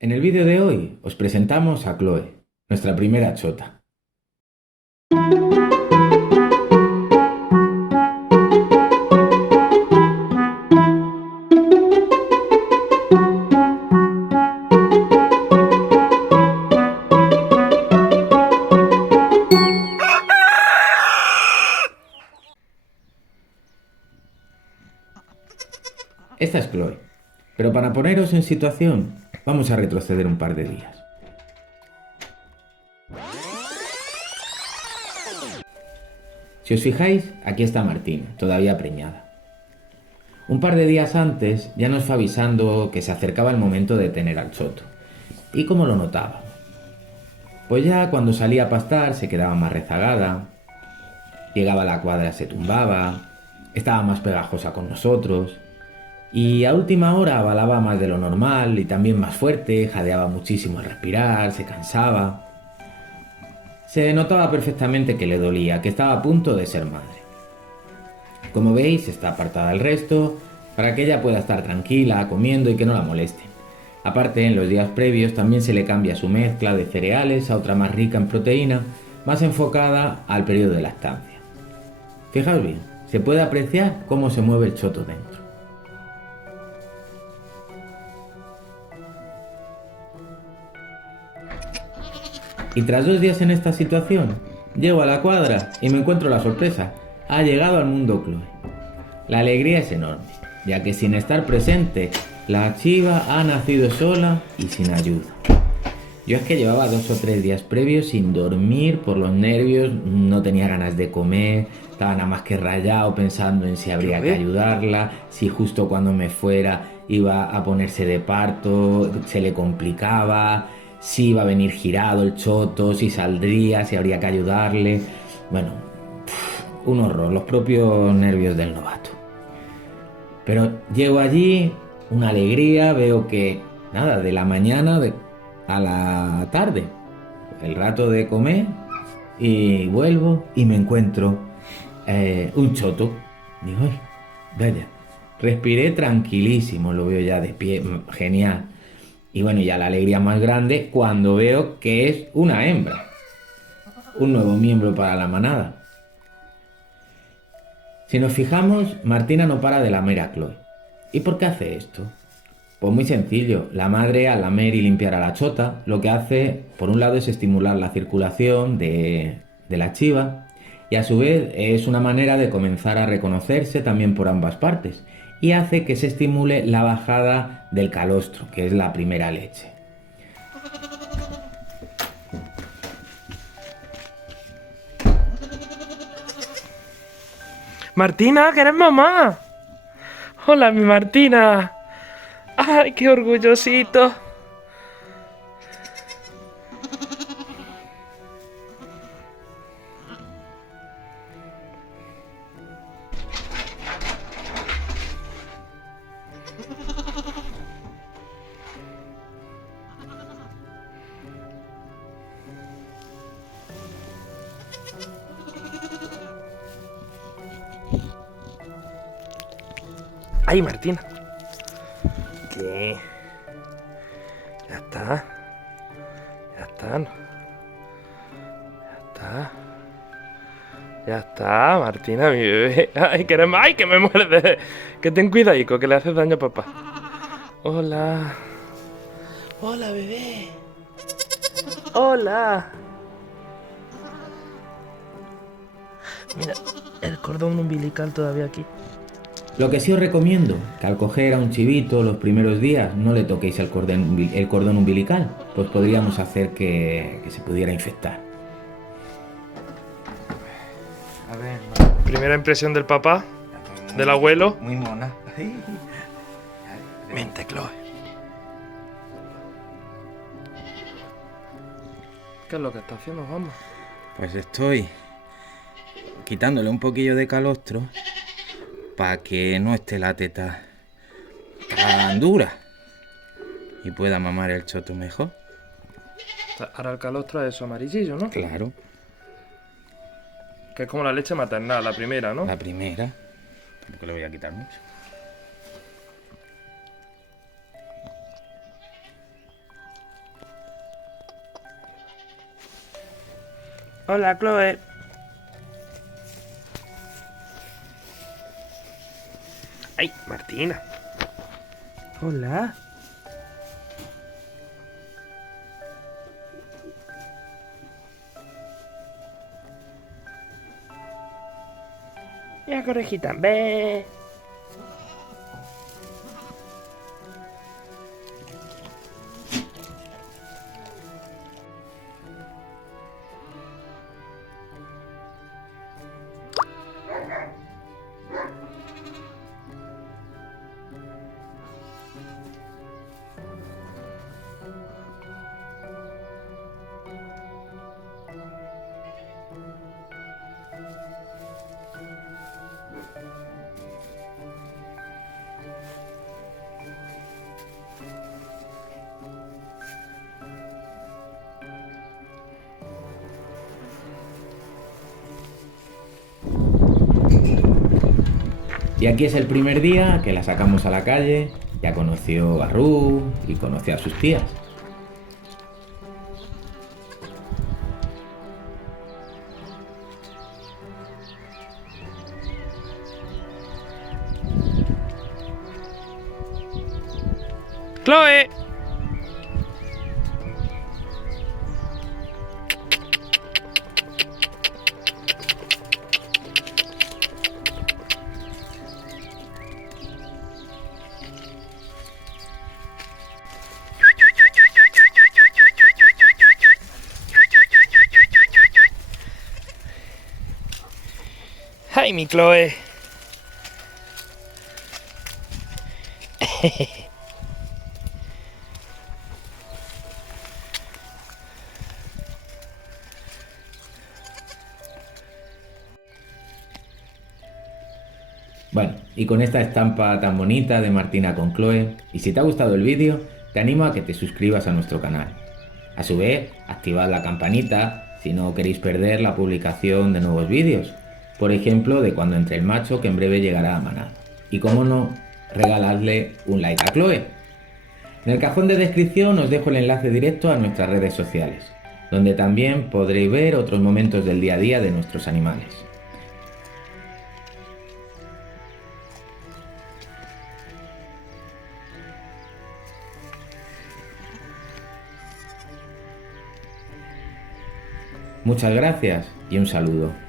En el vídeo de hoy os presentamos a Chloe, nuestra primera chota. Esta es Chloe, pero para poneros en situación, vamos a retroceder un par de días. Si os fijáis, aquí está Martina, todavía preñada. Un par de días antes ya nos fue avisando que se acercaba el momento de tener al choto. ¿Y cómo lo notaba? Pues ya cuando salía a pastar se quedaba más rezagada, llegaba a la cuadra se tumbaba, estaba más pegajosa con nosotros y a última hora avalaba más de lo normal y también más fuerte, jadeaba muchísimo al respirar, se cansaba. Se notaba perfectamente que le dolía, que estaba a punto de ser madre. Como veis, está apartada del resto para que ella pueda estar tranquila, comiendo y que no la molesten. Aparte, en los días previos también se le cambia su mezcla de cereales a otra más rica en proteína, más enfocada al periodo de lactancia. Fijaos bien, se puede apreciar cómo se mueve el choto dentro. Y tras 2 días en esta situación, llego a la cuadra y me encuentro la sorpresa. Ha llegado al mundo Chloe. La alegría es enorme, ya que sin estar presente, la chiva ha nacido sola y sin ayuda. Yo es que llevaba 2 o 3 días previos sin dormir por los nervios, no tenía ganas de comer, estaba nada más que rayado pensando en si habría que ayudarla, si justo cuando me fuera iba a ponerse de parto, se le complicaba, si iba a venir girado el choto, si saldría, si habría que ayudarle. Bueno, un horror, los propios nervios del novato. Pero llego allí, una alegría, veo que, nada, de la mañana a la tarde, el rato de comer, y vuelvo y me encuentro un choto. Digo, ay, vaya, respiré tranquilísimo, lo veo ya de pie, genial. Y bueno, ya la alegría más grande cuando veo que es una hembra, un nuevo miembro para la manada. Si nos fijamos, Martina no para de lamer a Chloe. ¿Y por qué hace esto? Pues muy sencillo, la madre al lamer y limpiar a la chota lo que hace, por un lado, es estimular la circulación de la chiva y a su vez es una manera de comenzar a reconocerse también por ambas partes y hace que se estimule la bajada del calostro, que es la primera leche. Martina, que eres mamá. Hola, mi Martina. Ay, qué orgullosito. Ay, Martina. ¿Qué? Ya está. Ya está. Ya está. Ya está, Martina, mi bebé. Ay, que eres... ¡Ay, que me muerde! Que ten cuidadico, que le haces daño a papá. Hola. Hola, bebé. Hola. Mira, el cordón umbilical todavía aquí. Lo que sí os recomiendo, que al coger a un chivito los primeros días no le toquéis el cordón umbilical, pues podríamos hacer que se pudiera infectar. A ver, Primera impresión del papá, del abuelo. muy mona. Vente, Chloe. ¿Qué es lo que está haciendo, vamos? Pues estoy quitándole un poquillo de calostro para que no esté la teta tan dura y pueda mamar el choto mejor. Ahora el calostro es eso amarillillo, ¿no? Claro, Que es como la leche maternal, la primera, ¿no? la primera. Tampoco le voy a quitar mucho. Hola, Chloe. Ay, Martina. Hola. Mira, conejita, ve. Y aquí es el primer día que la sacamos a la calle, ya conoció a Ru y conoció a sus tías. Chloe. Ay, mi Chloe. Bueno, y con esta estampa tan bonita de Martina con Chloe, y si te ha gustado el vídeo, te animo a que te suscribas a nuestro canal. A su vez, activad la campanita si no queréis perder la publicación de nuevos vídeos, por ejemplo, de cuando entre el macho que en breve llegará a manada. Y como no, regaladle un like a Chloe. En el cajón de descripción os dejo el enlace directo a nuestras redes sociales, donde también podréis ver otros momentos del día a día de nuestros animales. Muchas gracias y un saludo.